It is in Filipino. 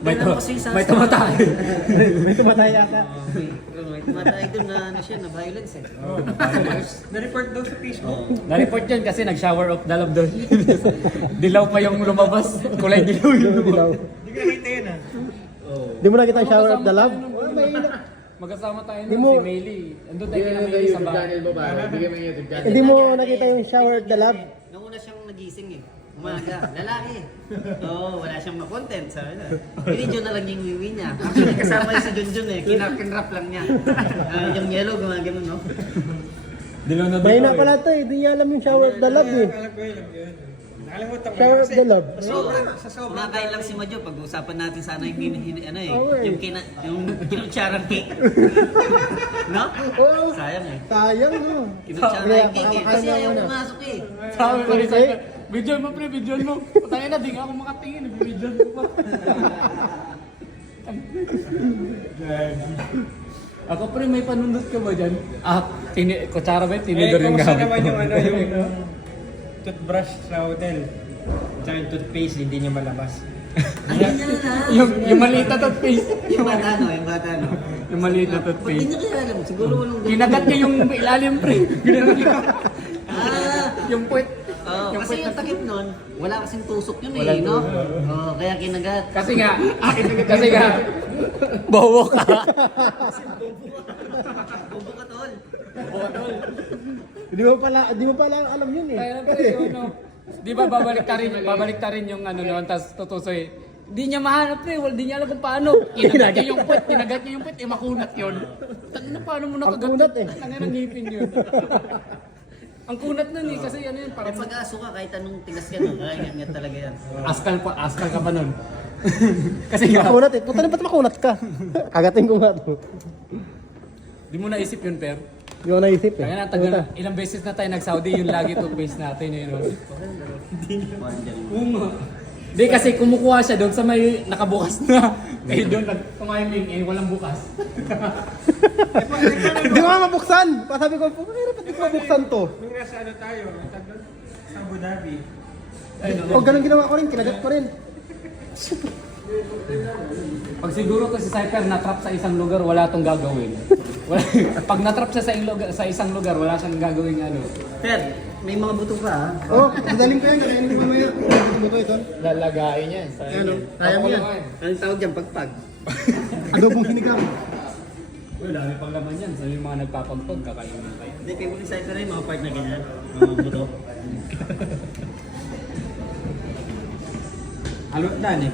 May tumatay. May tumatay yata. May tumatay doon na ano siya, na violence eh. Na-report daw sa Facebook. Na-report yun kasi nag-shower of the love doon. Dilaw pa yung lumabas. Kulay dilaw yung Dilaw. Hindi ko nakita yun Di mo nakita ang shower of the love? Magkasama tayo Di nun, mo- si Meili. Andun tayo kina Meili sa bahay. Hindi mo nakita yung shower of the love? Nung una siyang nagising eh. Umaga, lalaki. Oo, wala siyang ma-content, sabi na. Video na lang yung wiwi niya. Actually, kasama yung si Junjun eh. Kinrap lang niya. Yung yellow, gumagano, no? Dilaw na May dilaw na pala to eh. Di niya alam yung shower of the love eh. Alam ko yun. Nakalimutan ko Shower of the love. Kumakain lang si Madjo. Pag-uusapan natin sana yung ano eh. Oo, eh. Yung kinutsarang cake. No? Oo. Sayang eh. Sayang no. Kinutsarang Kaya cake eh. makakain Kasi na ayaw muna. pumasok eh. Sabi ko rin sa'yo, video mo pre, video mo. Patay na, di nga ako makatingin. Video ko pa. Ako pre, may panundot ka ba dyan? Kutsara ba yun? Tinidor yung Kumusta gamit naman ko. yung yung toothbrush sa hotel? Tsaka yung toothpaste, hindi niya malabas. Ayun niya na. yung maliit na toothpaste. Yung bata no, yung bata no. Yung maliit na Ba't di toothpaste. niya kaya alam? Siguro walang Kinagat niya yung ilalim pre. Ginagawa niya. Yung puwet. Oh, kasi yung takip nun, wala kasing tusok yun Wala eh, no? tusok. Oh, kaya kinagat. Kasi nga, bobo ka. Bobo ka tol. Di mo pala alam yun eh. Kaya pre, ano, di ba babalik ta rin yung ano noon, tapos tutusoy. Di niya mahanap pre, di niya alam kung paano. Kinagat niya yung puwet, makunat yun. Tangina, paano mo nakagat? Makunat eh. Tangina, ngipin yun. Ang kunat nun eh, kasi ano yun, Eh parang pag-aso ka, kahit anong tigas ka nun, kaya talaga yan. askal ka pa nun. Kasi nga, Makunat eh. Puta na ba't makunat ka? Kagatin ko nga to. di mo naisip yun, per. Hindi ko naisip eh. Kaya na, tagal, ilang beses na tayo nag-Saudi, yung lagi toothpaste natin yun. Di kasi kumukuha siya doon sa may nakabukas na. Eh doon, kumain eh, walang bukas. Hindi ko nga mabuksan. Sabi ko, bakit ba't di ko mabuksan to? Nung nasa ano tayo, sa Abu Dhabi. O ganun ginawa ko rin, kinagat ko rin. Pag siguro to si Cypher na-trap sa isang lugar, wala tong gagawin. Pag na-trap siya sa isang lugar, wala siyang gagawin ano. Per, may mga buto pa ha? Oh, dadaling ko yan. Kakainin ko mamaya. Ano ba ito? Lalagayin niya. Ano? Kaya mo yan. Anong tawag dyan? Pagpag? Adobong sinigang. Uy, dami pang laman yan. So yung mga nagpapagpag, kakainin kayo. Hindi, kayo muli sa rin, mga part na ganyan. Mga buto. Halot dan eh.